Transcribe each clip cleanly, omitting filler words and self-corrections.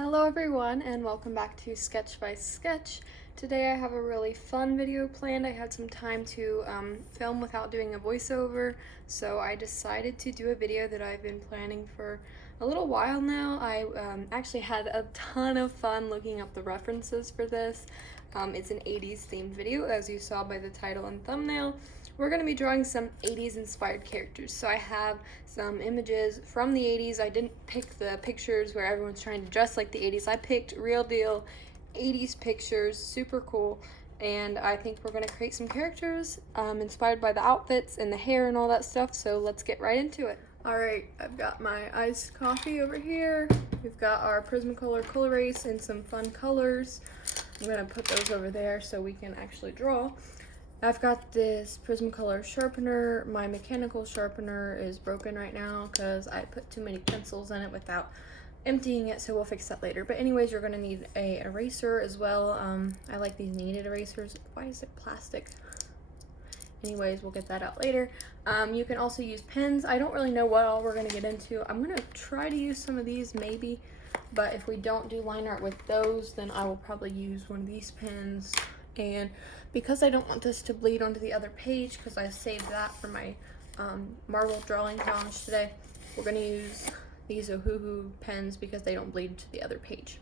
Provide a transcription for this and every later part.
Hello everyone and welcome back to Sketch by Sketch. Today I have a really fun video planned. I had some time to film without doing a voiceover, so I decided to do a video that I've been planning for a little while now. I actually had a ton of fun looking up the references for this. It's an 80s themed video, as you saw by the title and thumbnail. We're going to be drawing some 80s inspired characters. So I have some images from the 80s. I didn't pick the pictures where everyone's trying to dress like the 80s. I picked real deal 80s pictures, super cool. And I think we're going to create some characters inspired by the outfits and the hair and all that stuff. So let's get right into it. Alright, I've got my iced coffee over here. We've got our Prismacolor color erase and some fun colors. I'm going to put those over there so we can actually draw. I've got this Prismacolor sharpener. My mechanical sharpener is broken right now because I put too many pencils in it without emptying it, so we'll fix that later. But anyways, you're going to need a eraser as well. I like these kneaded erasers. Why is it plastic? Anyways, we'll get that out later. You can also use pens. I don't really know what all we're going to get into. I'm going to try to use some of these maybe, but if we don't do line art with those, then I will probably use one of these pens. And because I don't want this to bleed onto the other page, because I saved that for my marble drawing challenge today, we're going to use these Ohuhu pens because they don't bleed to the other page.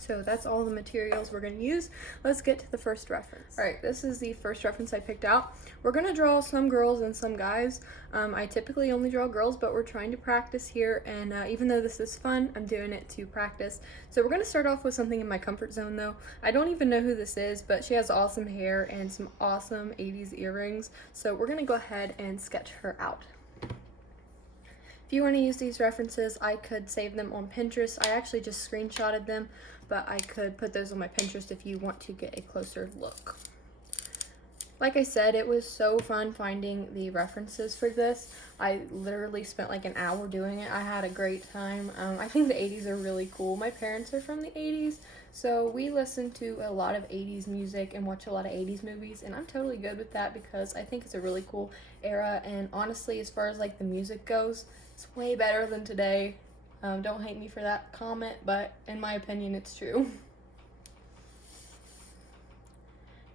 So that's all the materials we're going to use. Let's get to the first reference. Alright, this is the first reference I picked out. We're going to draw some girls and some guys. I typically only draw girls, but we're trying to practice here, and even though this is fun, I'm doing it to practice. So we're going to start off with something in my comfort zone though. I don't even know who this is, but she has awesome hair and some awesome 80s earrings. So we're going to go ahead and sketch her out. If you want to use these references, I could save them on Pinterest. I actually just screenshotted them, but I could put those on my Pinterest if you want to get a closer look. Like I said, it was so fun finding the references for this. I literally spent like an hour doing it. I had a great time. I think the 80s are really cool. My parents are from the 80s, so we listen to a lot of 80s music and watch a lot of 80s movies, and I'm totally good with that because I think it's a really cool era, and honestly, as far as like the music goes, it's way better than today. Don't hate me for that comment, but in my opinion, it's true.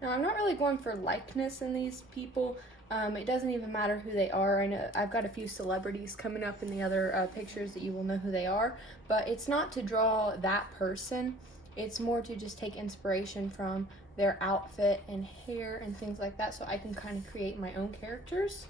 Now, I'm not really going for likeness in these people. It doesn't even matter who they are. I know I've got a few celebrities coming up in the other pictures that you will know who they are, but it's not to draw that person. It's more to just take inspiration from their outfit and hair and things like that, so I can kind of create my own characters.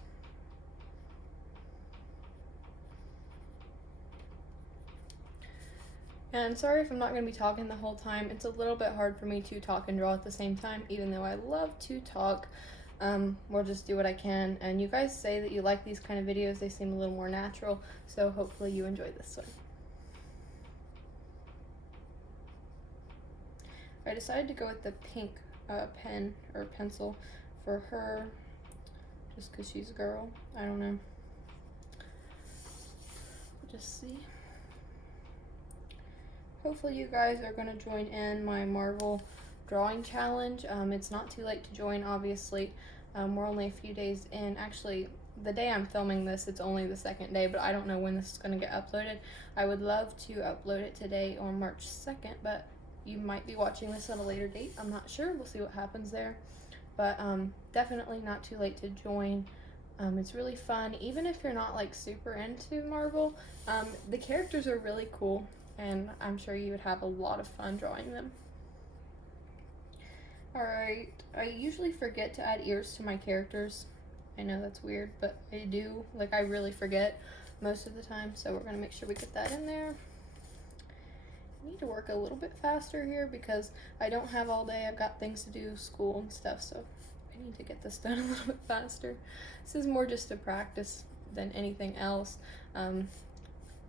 And sorry if I'm not going to be talking the whole time. It's a little bit hard for me to talk and draw at the same time, even though I love to talk. We'll just do what I can. And you guys say that you like these kind of videos. They seem a little more natural, so hopefully you enjoy this one. I decided to go with the pink pen or pencil for her, just because she's a girl. I don't know. We'll just see. Hopefully you guys are going to join in my Marvel drawing challenge. It's not too late to join, obviously. We're only a few days in. Actually, the day I'm filming this, it's only the second day, but I don't know when this is going to get uploaded. I would love to upload it today on March 2nd, but you might be watching this at a later date. I'm not sure. We'll see what happens there. But definitely not too late to join. It's really fun. Even if you're not like super into Marvel, the characters are really cool, and I'm sure you would have a lot of fun drawing them. Alright, I usually forget to add ears to my characters. I know that's weird, but I do. Like, I really forget most of the time, so we're going to make sure we get that in there. I need to work a little bit faster here because I don't have all day. I've got things to do, school and stuff, so I need to get this done a little bit faster. This is more just a practice than anything else.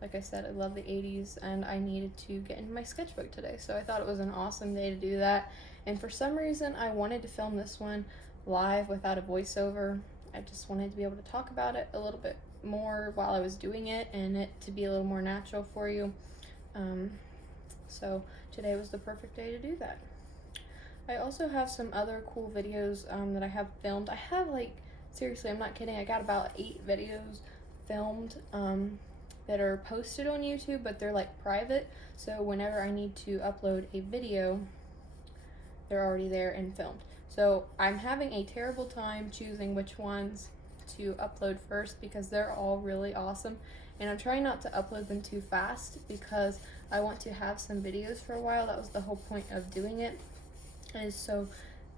Like I said, I love the 80s, and I needed to get into my sketchbook today, so I thought it was an awesome day to do that. And for some reason, I wanted to film this one live without a voiceover. I just wanted to be able to talk about it a little bit more while I was doing it, and it to be a little more natural for you. So today was the perfect day to do that. I also have some other cool videos that I have filmed. I have, like, seriously, I'm not kidding, I got about 8 videos filmed. that are posted on YouTube, but they're like private. So whenever I need to upload a video, they're already there and filmed. So I'm having a terrible time choosing which ones to upload first because they're all really awesome. And I'm trying not to upload them too fast because I want to have some videos for a while. That was the whole point of doing it, is so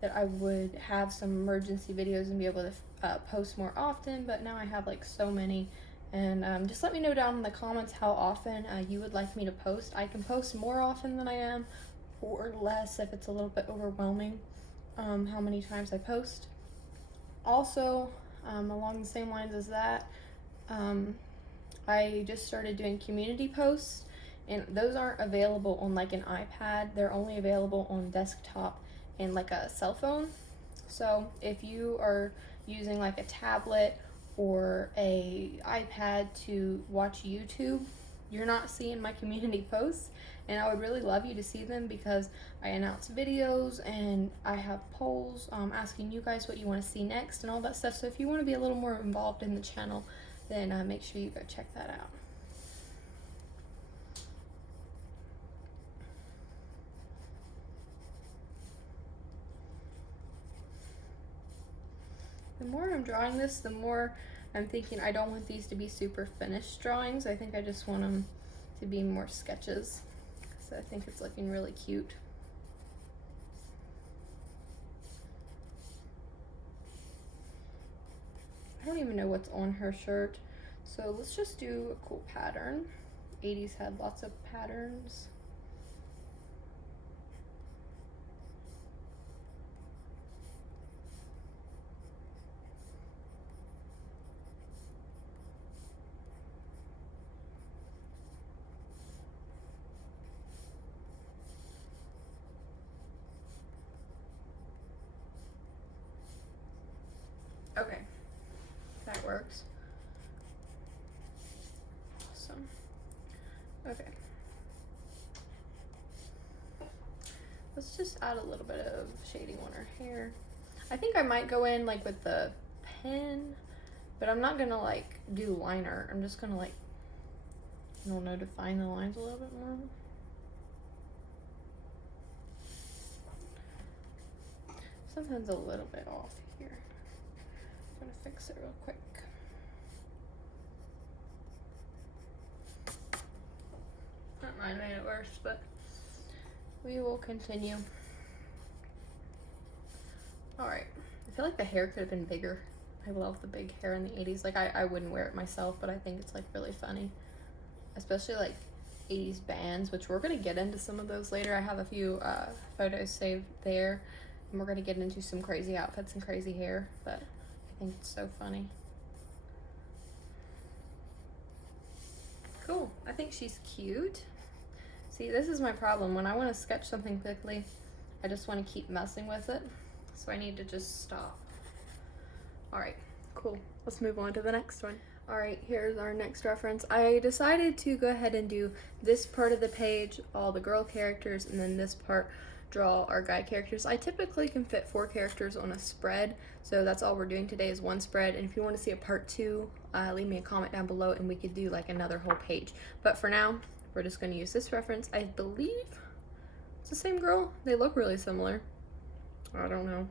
that I would have some emergency videos and be able to post more often. But now I have like so many. And just let me know down in the comments how often you would like me to post. I can post more often than I am, or less if it's a little bit overwhelming how many times I post. Also, along the same lines as that, I just started doing community posts, and those aren't available on like an iPad. They're only available on desktop and like a cell phone. So if you are using like a tablet or a iPad to watch YouTube, you're not seeing my community posts, and I would really love you to see them because I announce videos and I have polls asking you guys what you want to see next and all that stuff. So if you want to be a little more involved in the channel, then make sure you go check that out. The more I'm drawing this, the more I'm thinking I don't want these to be super finished drawings. I think I just want them to be more sketches. So I think it's looking really cute. I don't even know what's on her shirt. So let's just do a cool pattern. 80's had lots of patterns. Okay, that works. Awesome. Okay. Let's just add a little bit of shading on her hair. I think I might go in like with the pen, but I'm not gonna like do liner. I'm just gonna like, I don't know, define the lines a little bit more. Sometimes a little bit off here. I'm gonna fix it real quick. That might have made it worse, but we will continue. Alright, I feel like the hair could have been bigger. I love the big hair in the 80's. Like, I wouldn't wear it myself, but I think it's like really funny. Especially like 80's bands, which we're gonna get into some of those later. I have a few photos saved there, and we're gonna get into some crazy outfits and crazy hair, but I think it's so funny. Cool, I think she's cute. See, this is my problem. When I want to sketch something quickly, I just want to keep messing with it. So I need to just stop. All right, cool. Let's move on to the next one. All right, here's our next reference. I decided to go ahead and do this part of the page, all the girl characters, and then this part, draw our guy characters. I typically can fit 4 characters on a spread, so that's all we're doing today is one spread. And if you want to see a part 2, leave me a comment down below and we could do like another whole page. But for now, we're just going to use this reference. I believe it's the same girl. They look really similar. I don't know.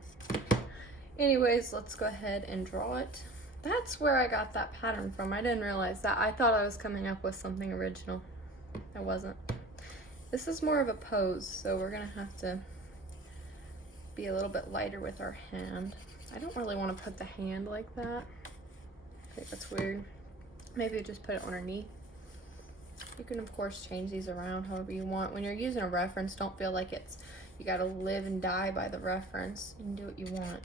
Anyways, let's go ahead and draw it. That's where I got that pattern from. I didn't realize that. I thought I was coming up with something original. I wasn't. This is more of a pose, so we're gonna have to be a little bit lighter with our hand. I don't really want to put the hand like that. Okay, that's weird. Maybe just put it on her knee. You can of course change these around however you want. When you're using a reference, don't feel like it's you gotta live and die by the reference. You can do what you want.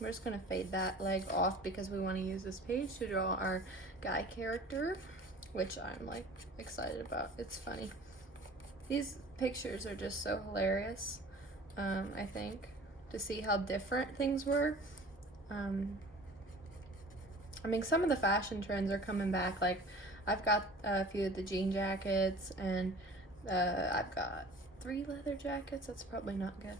We're just gonna fade that leg off because we want to use this page to draw our guy character, which I'm like excited about. It's funny. These pictures are just so hilarious. I think to see how different things were. I mean, some of the fashion trends are coming back. Like, I've got a few of the jean jackets, and I've got 3 leather jackets. That's probably not good.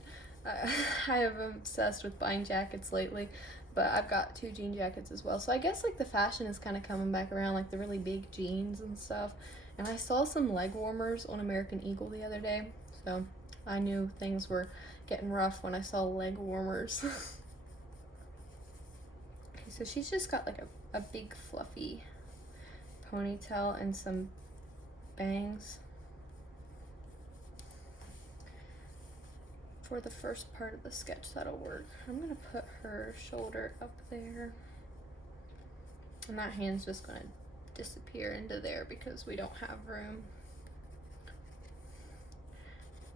I have obsessed with buying jackets lately. but I've got 2 jean jackets as well. So I guess like the fashion is kind of coming back around, like the really big jeans and stuff. And I saw some leg warmers on American Eagle the other day, so I knew things were getting rough when I saw leg warmers. Okay, so she's just got like a big fluffy ponytail and some bangs. For the first part of the sketch, that'll work. I'm gonna put her shoulder up there, and that hand's just gonna disappear into there because we don't have room.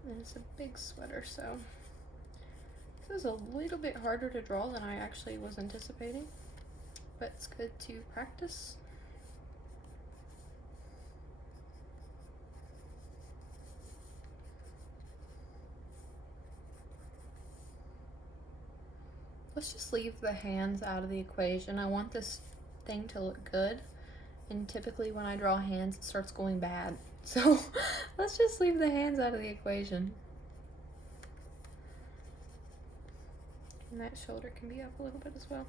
And it's a big sweater, so this is a little bit harder to draw than I actually was anticipating, but it's good to practice. Let's just leave the hands out of the equation. I want this thing to look good, and typically when I draw hands it starts going bad. So let's just leave the hands out of the equation. And that shoulder can be up a little bit as well.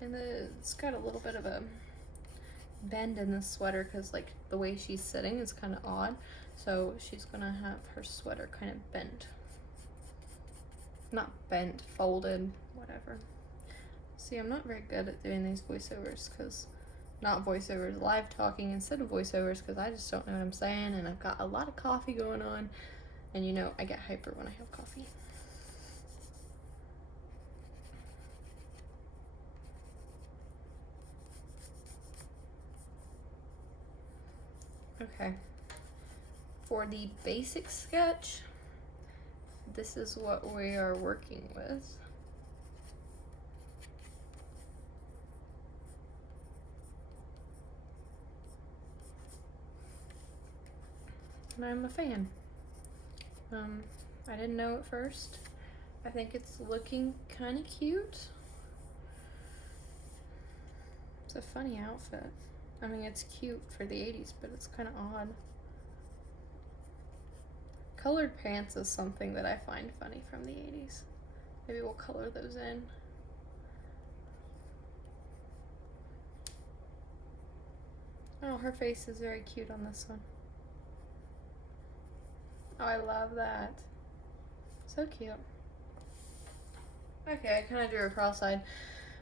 And it's got a little bit of a bend in the sweater because like the way she's sitting is kind of odd. So she's gonna have her sweater kind of bent. Not bent, folded, whatever. See, I'm not very good at doing these voiceovers because, not voiceovers, live talking instead of voiceovers, because I just don't know what I'm saying, and I've got a lot of coffee going on, and you know, I get hyper when I have coffee. Okay, for the basic sketch, this is what we are working with. And I'm a fan. I didn't know at first. I think it's looking kind of cute. It's a funny outfit. I mean, it's cute for the 80s, but it's kind of odd. Colored pants is something that I find funny from the 80s. Maybe we'll color those in. Oh, her face is very cute on this one. Oh, I love that. So cute. Okay, I kind of drew her cross-eyed.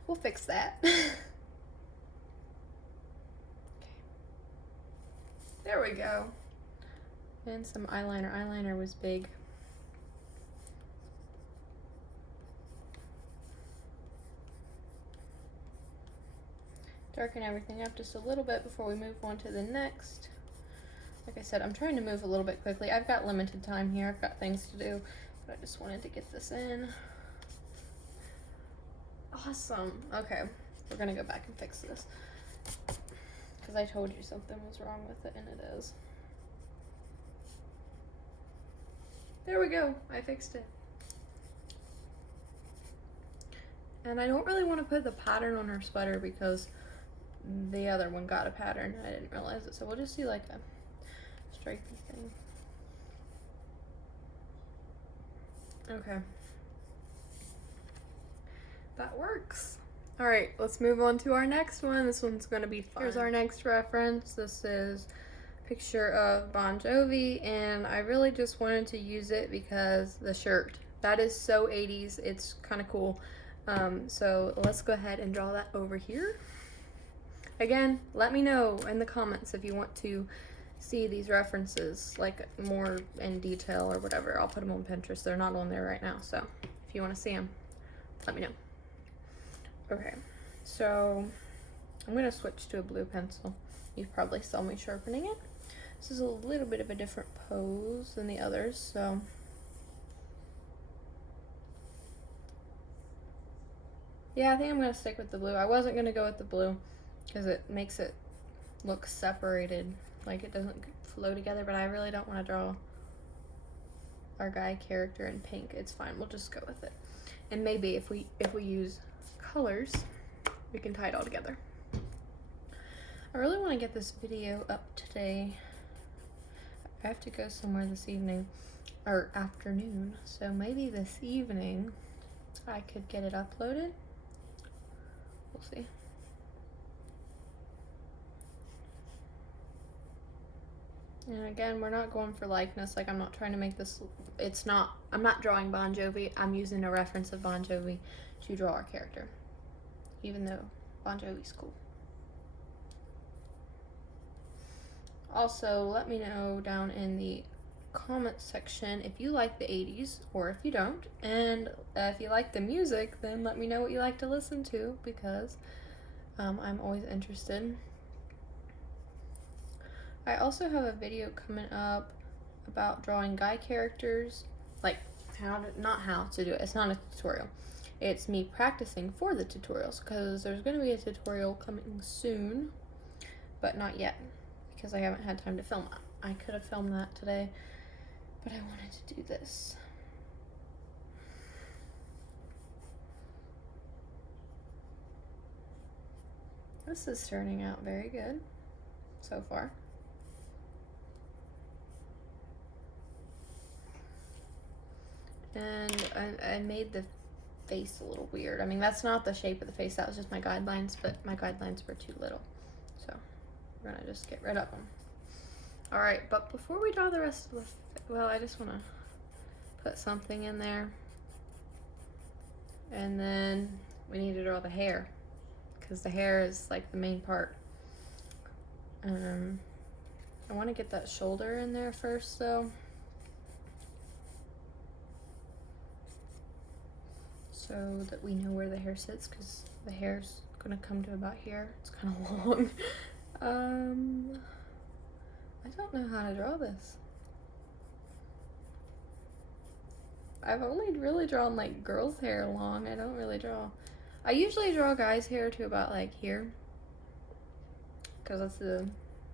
We'll fix that. Okay. There we go. And some eyeliner. Eyeliner was big. Darken everything up just a little bit before we move on to the next. Like I said, I'm trying to move a little bit quickly. I've got limited time here. I've got things to do, but I just wanted to get this in. Awesome. Okay, we're gonna go back and fix this because I told you something was wrong with it, and it is. There we go. I fixed it. And I don't really want to put the pattern on her sweater because the other one got a pattern. I didn't realize it, so we'll just do like a stripey thing. Okay. That works. All right, let's move on to our next one. This one's gonna be fun. Here's our next reference. This is a picture of Bon Jovi, and I really just wanted to use it because the shirt. That is so 80s. It's kind of cool. So let's go ahead and draw that over here. Again, let me know in the comments if you want to see these references like more in detail or whatever. I'll put them on Pinterest. They're not on there right now, so if you want to see them, let me know. Okay, so I'm gonna switch to a blue pencil. You probably saw me sharpening it. This is a little bit of a different pose than the others, so yeah, I think I'm gonna stick with the blue. I wasn't gonna go with the blue because it makes it look separated, like it doesn't flow together, but I really don't want to draw our guy character in pink. It's fine, we'll just go with it. And maybe if we use colors, we can tie it all together. I really want to get this video up today. I have to go somewhere this evening or afternoon, so maybe this evening I could get it uploaded. We'll see. And again, we're not going for likeness. Like, I'm not trying to make this, I'm not drawing Bon Jovi. I'm using a reference of Bon Jovi to draw our character, even though Bon Jovi's cool. Also, let me know down in the comment section if you like the 80s or if you don't. And if you like the music, then let me know what you like to listen to, because I'm always interested. I also have a video coming up about drawing guy characters, like not how to do it. It's not a tutorial. It's me practicing for the tutorials, because there's going to be a tutorial coming soon, but not yet, because I haven't had time to film it. I could have filmed that today, but I wanted to do this. This is turning out very good so far. And I made the face a little weird. I mean, that's not the shape of the face, that was just my guidelines, but my guidelines were too little. So we're gonna just get rid of them. All right, but before we draw the rest of the, I just wanna put something in there. And then we need to draw the hair, because the hair is like the main part. I wanna get that shoulder in there first though. So that we know where the hair sits, because the hair's gonna come to about here. It's kind of long. I don't know how to draw this. I've only really drawn like girls' hair long. I don't really draw. I usually draw guys' hair to about like here, because that's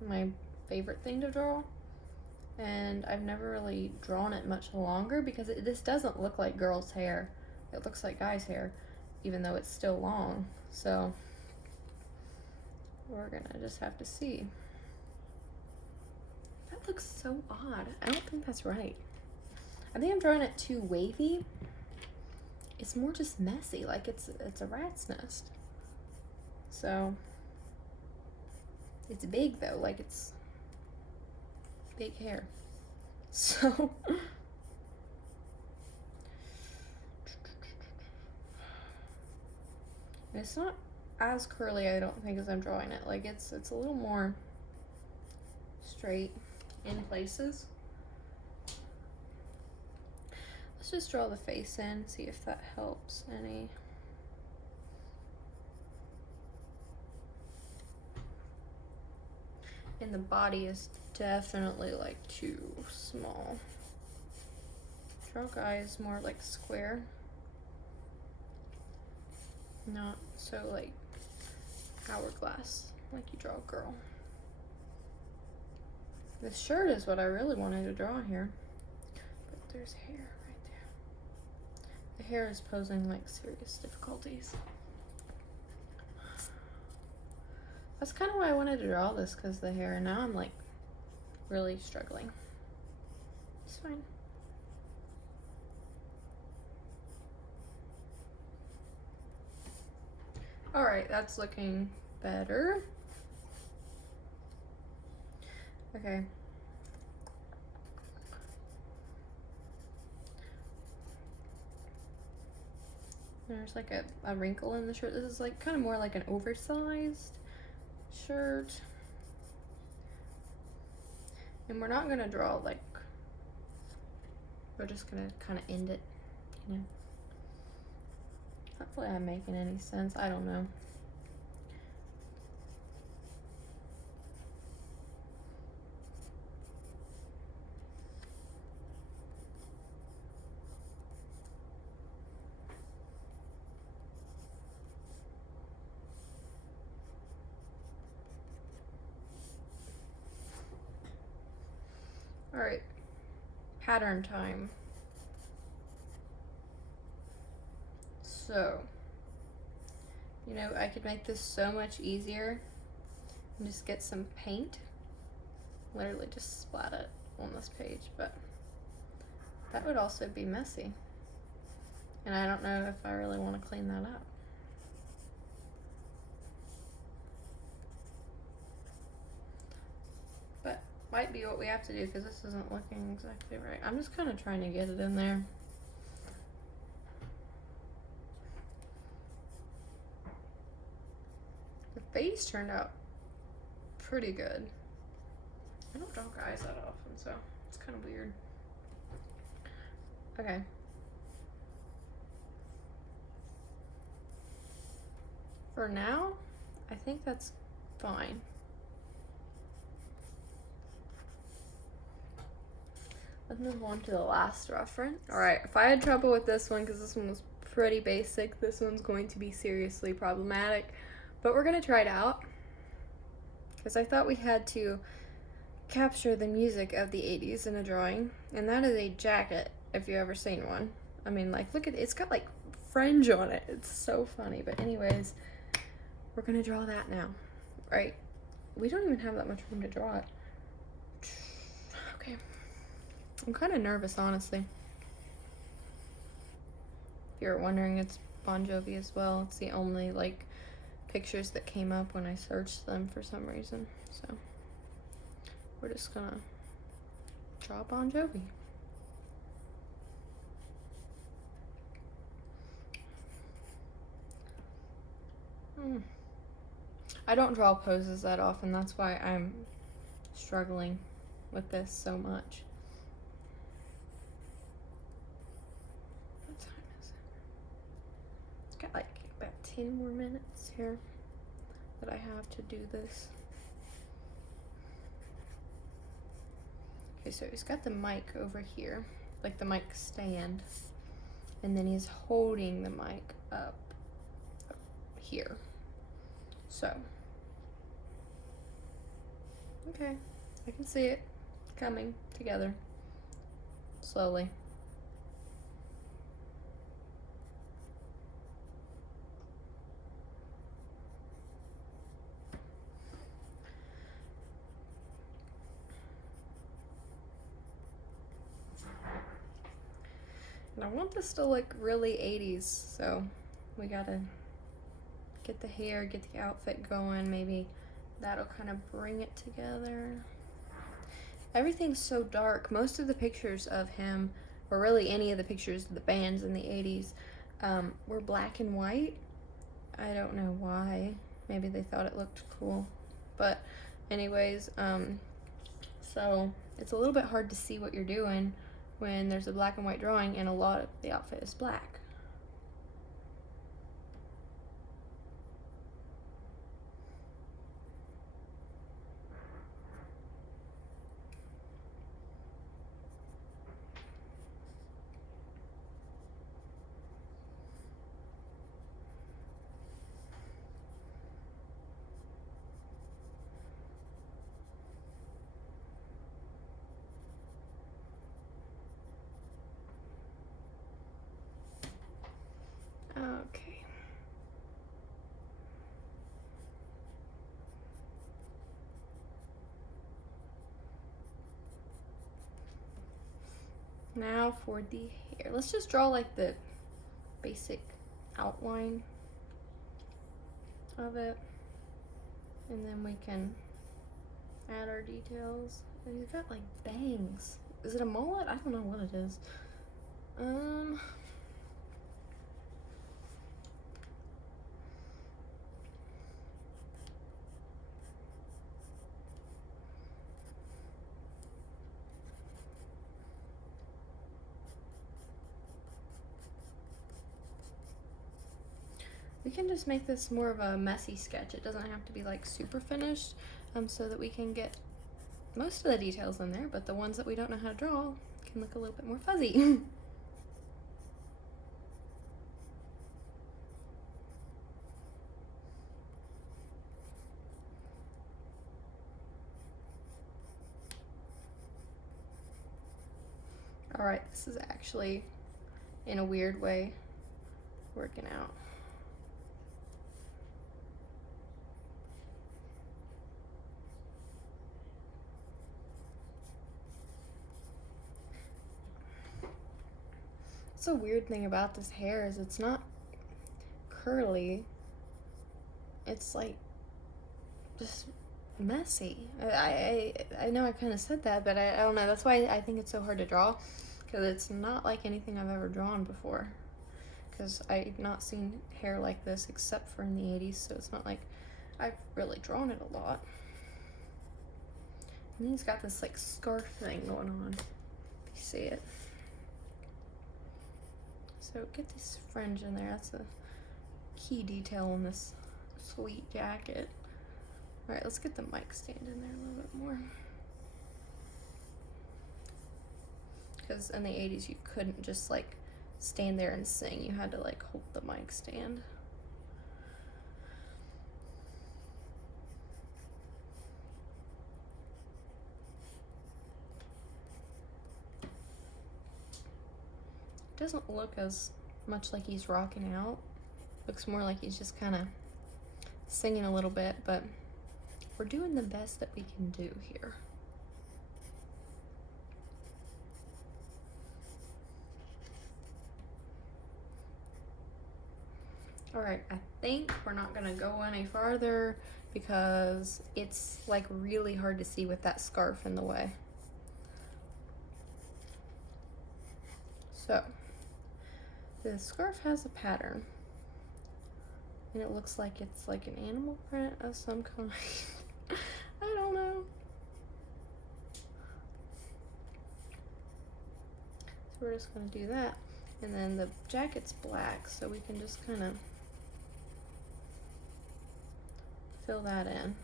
my favorite thing to draw. And I've never really drawn it much longer, because this doesn't look like girls' hair. It looks like guys' hair, even though it's still long. So we're gonna just have to see. That looks so odd. I don't think that's right. I think I'm drawing it too wavy. It's more just messy, like it's a rat's nest. So it's big though, like it's big hair. So it's not as curly, I don't think, as I'm drawing it. Like it's a little more straight in places. Let's just draw the face in, see if that helps any. And the body is definitely like too small. Draw guys more like square. Not so like hourglass like you draw a girl. This shirt is what I really wanted to draw here, but there's hair right there. The hair is posing like serious difficulties. That's kind of why I wanted to draw this, because the hair, and now I'm like really struggling. It's fine. All right, that's looking better. Okay. There's like a wrinkle in the shirt. This is like kind of more like an oversized shirt. And we're not gonna draw like, we're just gonna kind of end it, you know. Hopefully I'm making any sense. I don't know. All right, pattern time. So, you know, I could make this so much easier and just get some paint, literally just splat it on this page, but that would also be messy. And I don't know if I really want to clean that up. might be what we have to do because this isn't looking exactly right. I'm just kind of trying to get it in there. The face turned out pretty good. I don't draw guys that often, so it's kind of weird. Okay. For now, I think that's fine. Let's move on to the last reference. All right, if I had trouble with this one, because this one was pretty basic, this one's going to be seriously problematic, but we're gonna try it out, because I thought we had to capture the music of the 80s in a drawing, and that is a jacket, if you've ever seen one. I mean, like, look at it, it's got like fringe on it. It's so funny, but anyways, we're gonna draw that now, right? We don't even have that much room to draw it. Okay. I'm kind of nervous, honestly. If you're wondering, it's Bon Jovi as well. It's the only, like, pictures that came up when I searched them for some reason. So, we're just gonna draw Bon Jovi. I don't draw poses that often. That's why I'm struggling with this so much. What time is it? It's got like about 10 more minutes here that I have to do this. Okay, so he's got the mic over here, like the mic stand, and then he's holding the mic up here. So, okay, I can see it coming together slowly. And I want this to look really 80s, so we gotta get the hair, get the outfit going. Maybe that'll kind of bring it together. Everything's so dark. Most of the pictures of him, or really any of the pictures of the bands in the 80s, were black and white. I don't know why. Maybe they thought it looked cool. But anyways, so it's a little bit hard to see what you're doing when there's a black and white drawing and a lot of the outfit is black. Okay. Now for the hair. Let's just draw like the basic outline of it, and then we can add our details. And he's got like bangs. Is it a mullet? I don't know what it is. We can just make this more of a messy sketch. It doesn't have to be like super finished, so that we can get most of the details in there, but the ones that we don't know how to draw can look a little bit more fuzzy. All right, this is actually, in a weird way, working out. It's a weird thing about this hair is it's not curly. It's like just messy. I know I kind of said that, but I don't know. That's why I think it's so hard to draw, because it's not like anything I've ever drawn before. Because I've not seen hair like this except for in the 80s, so it's not like I've really drawn it a lot. And he's got this like scarf thing going on, if you see it. So get this fringe in there. That's a key detail in this sweet jacket. All right, let's get the mic stand in there a little bit more. Because in the 80s, you couldn't just like stand there and sing. You had to like hold the mic stand. It doesn't look as much like he's rocking out. Looks more like he's just kind of singing a little bit, but we're doing the best that we can do here. All right, I think we're not gonna go any farther because it's like really hard to see with that scarf in the way. So the scarf has a pattern, and it looks like it's like an animal print of some kind. I don't know. So we're just gonna do that. And then the jacket's black, so we can just kind of fill that in.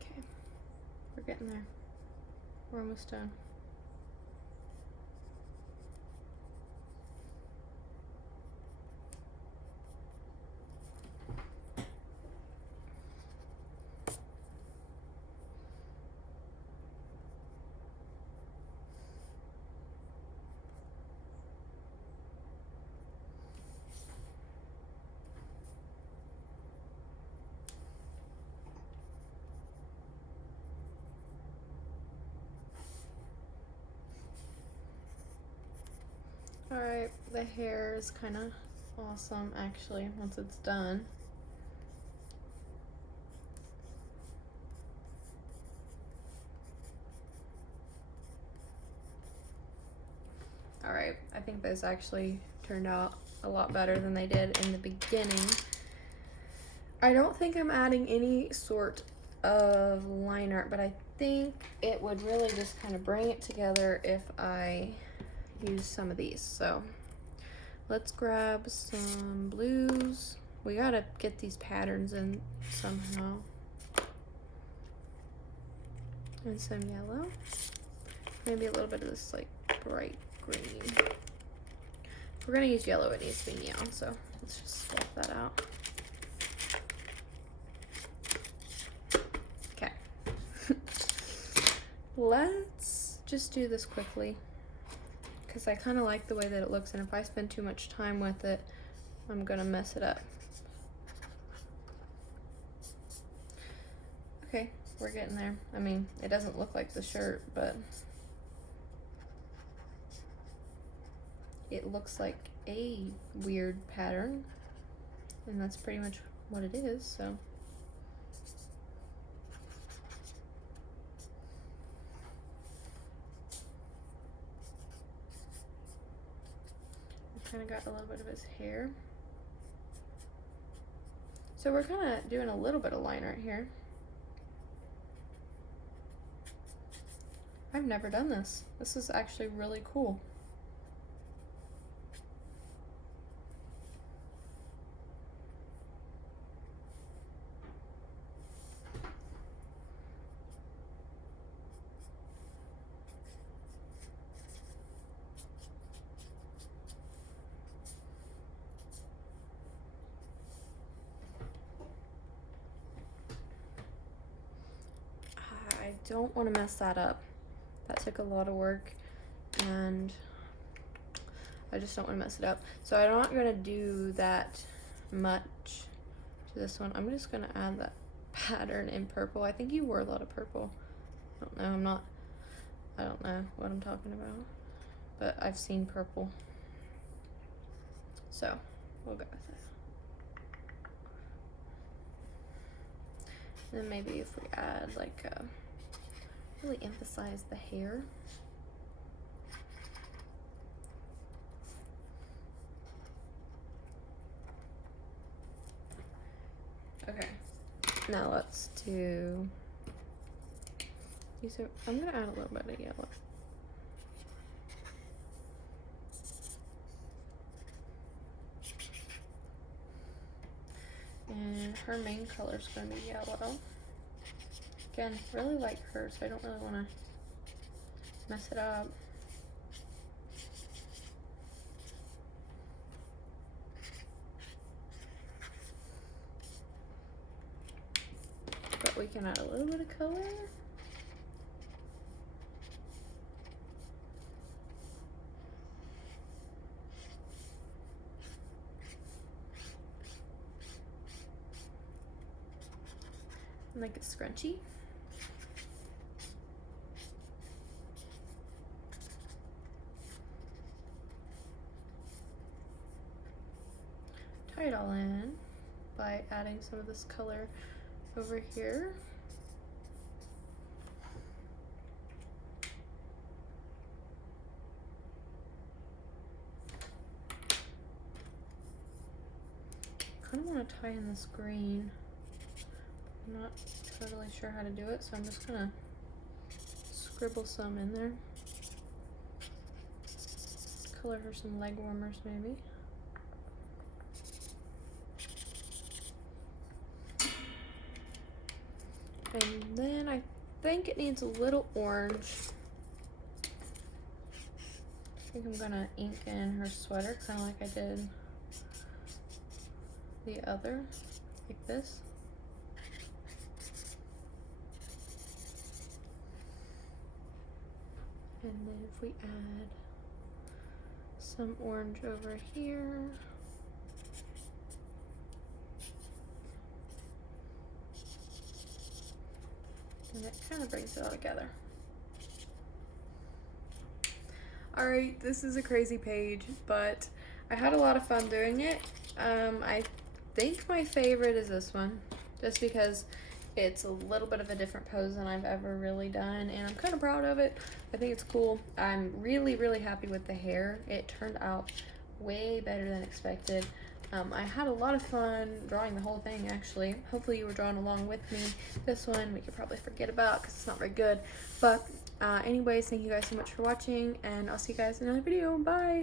Okay, we're getting there. We're almost done. Alright, the hair is kind of awesome actually once it's done. Alright, I think this actually turned out a lot better than they did in the beginning. I don't think I'm adding any sort of line art, but I think it would really just kind of bring it together if I use some of these. So let's grab some blues. We gotta get these patterns in somehow. And some yellow. Maybe a little bit of this like bright green. If we're gonna use yellow, it needs to be neon, so let's just swap that out. Okay. Let's just do this quickly, because I kind of like the way that it looks, and if I spend too much time with it, I'm gonna mess it up. Okay, we're getting there. I mean, it doesn't look like the shirt, but it looks like a weird pattern, and that's pretty much what it is, so. Kind of got a little bit of his hair. So we're kind of doing a little bit of line art here. I've never done this. This is actually really cool. I don't want to mess that up. That took a lot of work, and I just don't want to mess it up. So I'm not going to do that much to this one. I'm just going to add that pattern in purple. I think you wore a lot of purple. I don't know, I don't know what I'm talking about, but I've seen purple. So we'll go with it. And then maybe if we add like really emphasize the hair. Okay, now let's do these. I'm gonna add a little bit of yellow. And her main color is going to be yellow. Again, really like her, so I don't really want to mess it up. But we can add a little bit of color. Make it scrunchy. Tie it all in by adding some of this color over here. I kind of want to tie in this green. I'm not totally sure how to do it, so I'm just gonna scribble some in there. Color her some leg warmers maybe. And then I think it needs a little orange. I think I'm gonna ink in her sweater, kind of like I did the other, like this. And then if we add some orange over here. And it kind of brings it all together. Alright, this is a crazy page, but I had a lot of fun doing it. I think my favorite is this one, just because it's a little bit of a different pose than I've ever really done, and I'm kind of proud of it. I think it's cool. I'm really, really happy with the hair. It turned out way better than expected. I had a lot of fun drawing the whole thing, actually. Hopefully you were drawing along with me. This one we could probably forget about because it's not very good. But anyways, thank you guys so much for watching, and I'll see you guys in another video. Bye!